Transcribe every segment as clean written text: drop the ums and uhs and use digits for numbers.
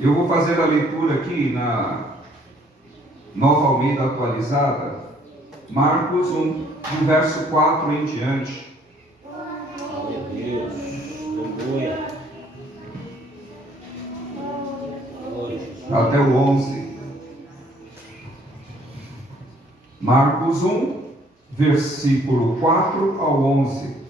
Eu vou fazer a leitura aqui na Nova Almeida Atualizada, Marcos 1, do verso 4 em diante. Glória a Deus. Aleluia. Glória a Jesus. Até o 11. Marcos 1, versículo 4 ao 11.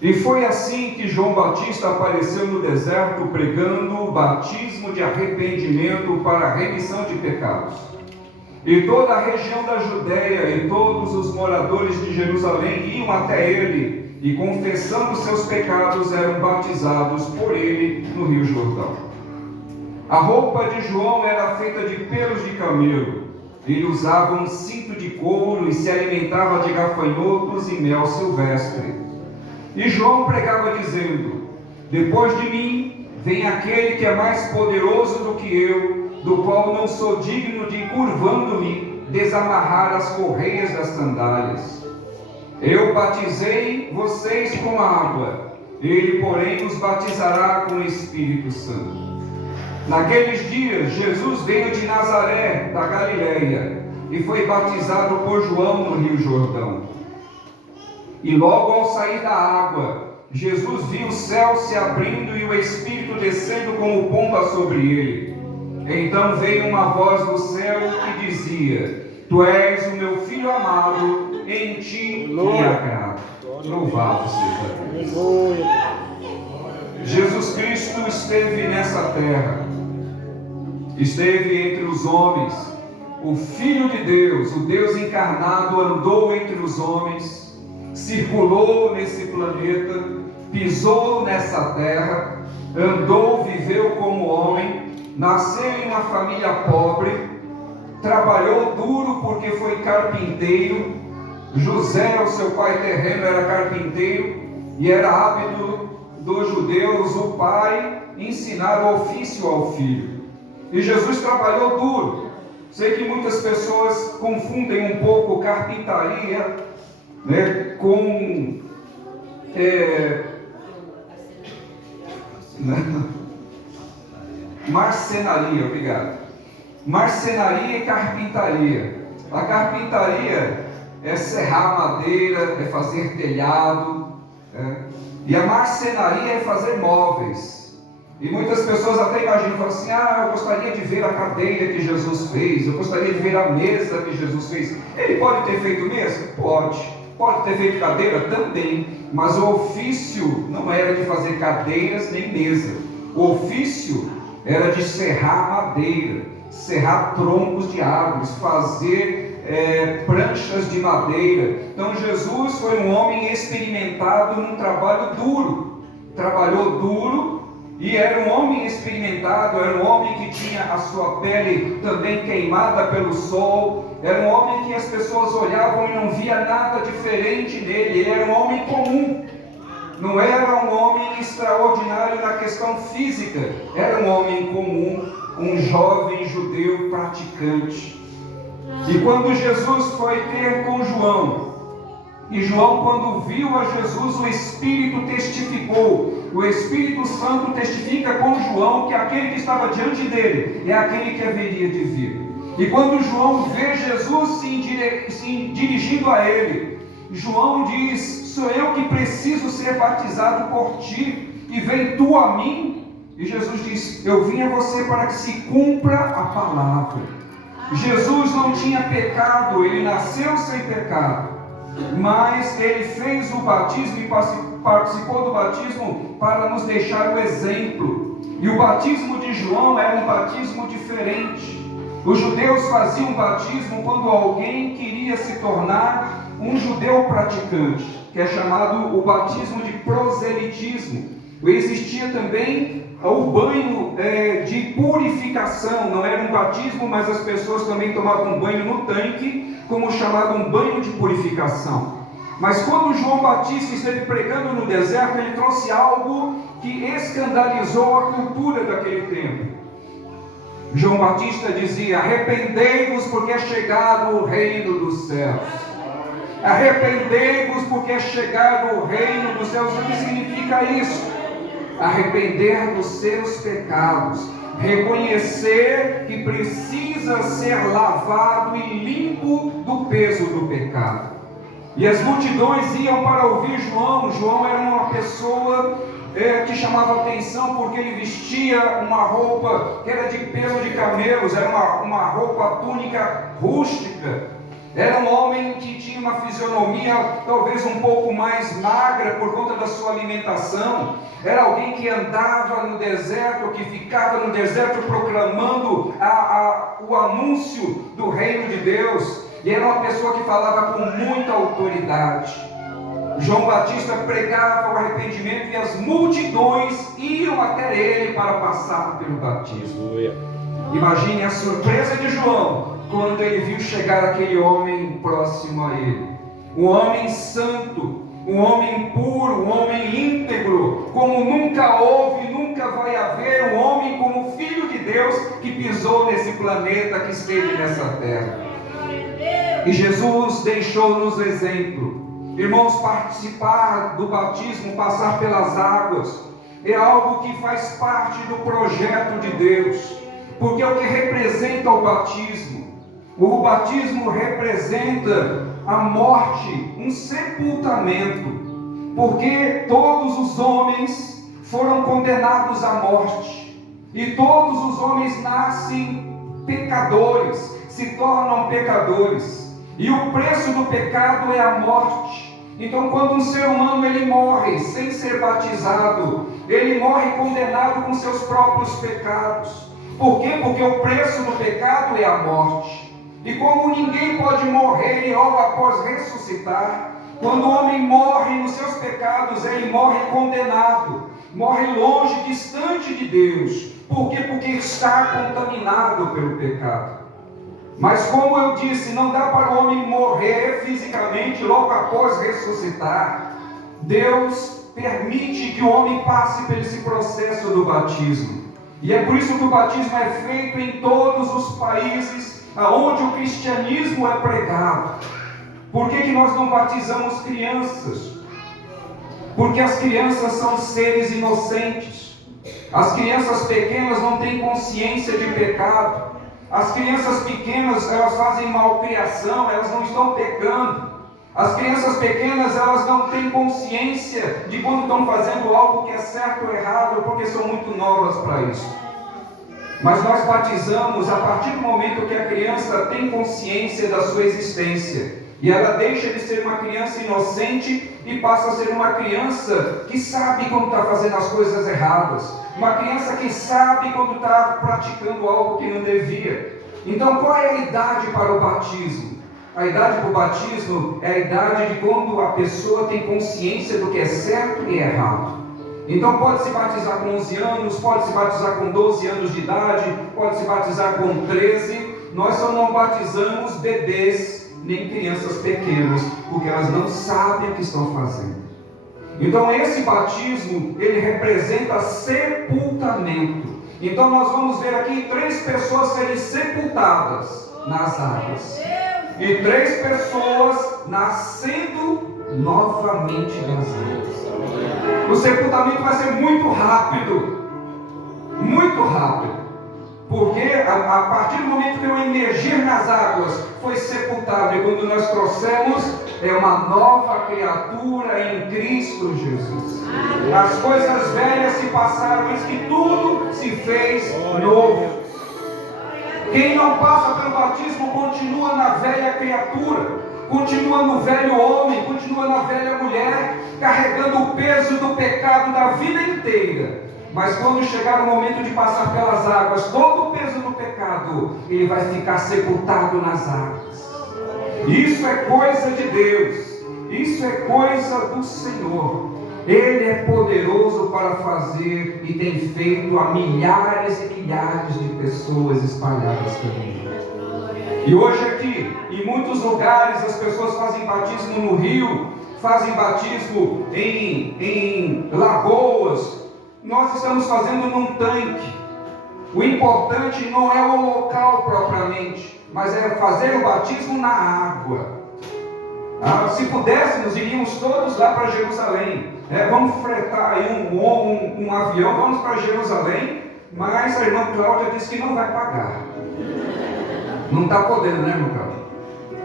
E foi assim que João Batista apareceu no deserto pregando o batismo de arrependimento para a remissão de pecados. E toda a região da Judéia e todos os moradores de Jerusalém iam até ele e, confessando seus pecados, eram batizados por ele no Rio Jordão. A roupa de João era feita de pelos de camelo. Ele usava um cinto de couro e se alimentava de gafanhotos e mel silvestre. E João pregava dizendo: depois de mim vem aquele que é mais poderoso do que eu, do qual não sou digno de, curvando-me, desamarrar as correias das sandálias. Eu batizei vocês com água, ele, porém, os batizará com o Espírito Santo. Naqueles dias, Jesus veio de Nazaré, da Galileia, e foi batizado por João no Rio Jordão. E logo ao sair da água, Jesus viu o céu se abrindo e o Espírito descendo como pomba sobre ele. Então veio uma voz do céu que dizia: Tu és o meu Filho amado, em ti me agrado. Louvado seja Deus. Jesus Cristo esteve nessa terra, esteve entre os homens. O Filho de Deus, o Deus encarnado, andou entre os homens, circulou nesse planeta, pisou nessa terra, andou, viveu como homem, nasceu em uma família pobre, trabalhou duro porque foi carpinteiro. José, o seu pai terreno, era carpinteiro e era hábito dos judeus, o pai, ensinar o ofício ao filho. E Jesus trabalhou duro. Sei que muitas pessoas confundem um pouco carpintaria, né, com marcenaria, obrigado. Marcenaria e carpintaria. A carpintaria é serrar madeira, é fazer telhado, e a marcenaria é fazer móveis. E muitas pessoas até imaginam, falam assim: eu gostaria de ver a cadeira que Jesus fez, eu gostaria de ver a mesa que Jesus fez. Ele pode ter feito mesa? Pode ter feito cadeira? Também. Mas o ofício não era de fazer cadeiras nem mesa. O ofício era de serrar madeira, serrar troncos de árvores, fazer pranchas de madeira. Então Jesus foi um homem experimentado num trabalho duro. Trabalhou duro e era um homem experimentado, era um homem que tinha a sua pele também queimada pelo sol. Era um homem que as pessoas olhavam e não via nada diferente nele. Ele era um homem comum. Não era um homem extraordinário na questão física. Era um homem comum, um jovem judeu praticante. E quando Jesus foi ter com João, e João, quando viu a Jesus, o Espírito testificou. O Espírito Santo testifica com João que aquele que estava diante dele é aquele que haveria de vir. E quando João vê Jesus se dirigindo a ele, João diz: sou eu que preciso ser batizado por ti, e vem tu a mim? E Jesus diz: eu vim a você para que se cumpra a palavra. Jesus não tinha pecado, ele nasceu sem pecado, mas ele fez o batismo e participou do batismo para nos deixar o exemplo. E o batismo de João era um batismo diferente. Os judeus faziam batismo quando alguém queria se tornar um judeu praticante, que é chamado o batismo de proselitismo. Existia também o banho de purificação. Não era um batismo, mas as pessoas também tomavam um banho no tanque, como chamado um banho de purificação. Mas quando João Batista esteve pregando no deserto, ele trouxe algo que escandalizou a cultura daquele tempo. João Batista dizia: arrependei-vos porque é chegado o reino dos céus. Arrependei-vos porque é chegado o reino dos céus. O que significa isso? arrepender dos seus pecados, reconhecer que precisa ser lavado e limpo do peso do pecado. E as multidões iam para ouvir João. João era uma pessoa que chamava atenção porque ele vestia uma roupa que era de pelo de camelos, era uma roupa túnica rústica. Era um homem que tinha uma fisionomia talvez um pouco mais magra por conta da sua alimentação. Era alguém que andava no deserto, que ficava no deserto proclamando o anúncio do reino de Deus. E era uma pessoa que falava com muita autoridade. João Batista pregava o arrependimento e as multidões iam até ele para passar pelo batismo. Imagine a surpresa de João quando ele viu chegar aquele homem próximo a ele. Um homem santo, um homem puro, um homem íntegro, como nunca houve, nunca vai haver um homem como Filho de Deus que pisou nesse planeta, que esteve nessa terra. E Jesus deixou-nos exemplo. Irmãos, participar do batismo, passar pelas águas, é algo que faz parte do projeto de Deus, porque é o que representa o batismo. O batismo representa a morte, um sepultamento, porque todos os homens foram condenados à morte, e todos os homens nascem pecadores, se tornam pecadores, e o preço do pecado é a morte. Então, quando um ser humano ele morre sem ser batizado, ele morre condenado com seus próprios pecados. Por quê? Porque o preço do pecado é a morte. E como ninguém pode morrer e logo após ressuscitar, quando o homem morre nos seus pecados, ele morre condenado, morre longe, distante de Deus. Por quê? Porque está contaminado pelo pecado. Mas como eu disse, não dá para o homem morrer fisicamente logo após ressuscitar. Deus permite que o homem passe por esse processo do batismo. E é por isso que o batismo é feito em todos os países onde o cristianismo é pregado. Por que nós não batizamos crianças? Porque as crianças são seres inocentes. As crianças pequenas não têm consciência de pecado. As crianças pequenas, elas fazem malcriação, elas não estão pecando. As crianças pequenas, elas não têm consciência de quando estão fazendo algo que é certo ou errado, porque são muito novas para isso. Mas nós batizamos a partir do momento que a criança tem consciência da sua existência. E ela deixa de ser uma criança inocente e passa a ser uma criança que sabe quando está fazendo as coisas erradas. Uma criança que sabe quando está praticando algo que não devia. Então, qual é a idade para o batismo? A idade para o batismo é a idade de quando a pessoa tem consciência do que é certo e errado. Então, pode se batizar com 11 anos, pode se batizar com 12 anos de idade, pode se batizar com 13. Nós só não batizamos bebês nem crianças pequenas, porque elas não sabem o que estão fazendo. Então esse batismo, ele representa sepultamento. Então nós vamos ver aqui 3 pessoas serem sepultadas nas águas. E 3 pessoas nascendo novamente das águas. O sepultamento vai ser muito rápido. Muito rápido. Porque a partir do momento que eu emergir nas águas, foi sepultado. E quando nós trouxemos, é uma nova criatura em Cristo Jesus. As coisas velhas se passaram, eis que tudo se fez novo. Quem não passa pelo batismo continua na velha criatura, continua no velho homem, continua na velha mulher, carregando o peso do pecado da vida inteira. Mas quando chegar o momento de passar pelas águas, todo o peso do pecado, ele vai ficar sepultado nas águas. Isso é coisa de Deus, isso é coisa do Senhor. Ele é poderoso para fazer e tem feito a milhares e milhares de pessoas espalhadas pelo mundo. E hoje aqui, em muitos lugares, as pessoas fazem batismo no rio, fazem batismo em lagoas. Nós estamos fazendo num tanque. O importante não é o local propriamente, mas é fazer o batismo na água. Se pudéssemos, iríamos todos lá para Jerusalém. Vamos fretar aí um avião, vamos para Jerusalém, mas a irmã Cláudia disse que não vai pagar. Não está podendo, né, irmã Cláudia?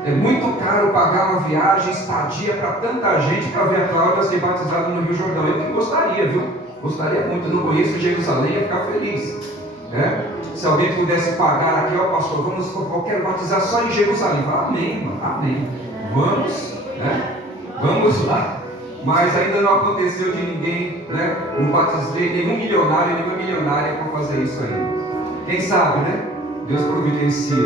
É muito caro pagar uma viagem, estadia para tanta gente para ver a Cláudia ser batizada no Rio Jordão. Eu que gostaria, viu? Gostaria muito, não conheço Jerusalém, ia ficar feliz. Se alguém pudesse pagar aqui, ó pastor, eu quero batizar só em Jerusalém. Amém, irmão, amém. Vamos, vamos lá. Mas ainda não aconteceu de ninguém, não batizei nenhum milionário, nenhuma milionária para fazer isso ainda. Quem sabe, né? Deus providencia.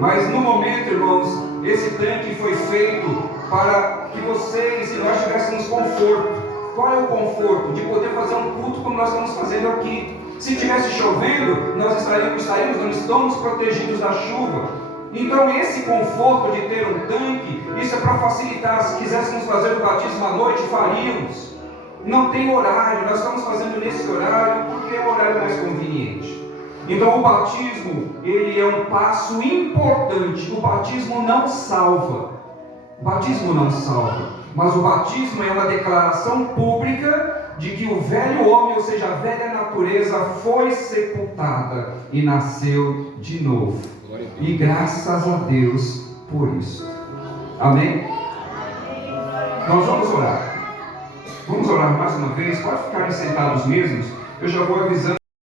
Mas no momento, irmãos, esse tanque foi feito para que vocês e nós tivéssemos conforto. Qual é o conforto? De poder fazer um culto como nós estamos fazendo aqui. Se estivesse chovendo, nós estaríamos, não estamos protegidos da chuva. Então esse conforto de ter um tanque, isso é para facilitar. Se quiséssemos fazer o batismo à noite, faríamos. Não tem horário, nós estamos fazendo nesse horário porque é o horário mais conveniente. Então o batismo, ele é um passo importante. O batismo não salva. O batismo não salva. Mas o batismo é uma declaração pública de que o velho homem, ou seja, a velha natureza, foi sepultada e nasceu de novo. E graças a Deus por isso. Amém? Nós vamos orar. Vamos orar mais uma vez. Pode ficarem sentados mesmos. Eu já vou avisando.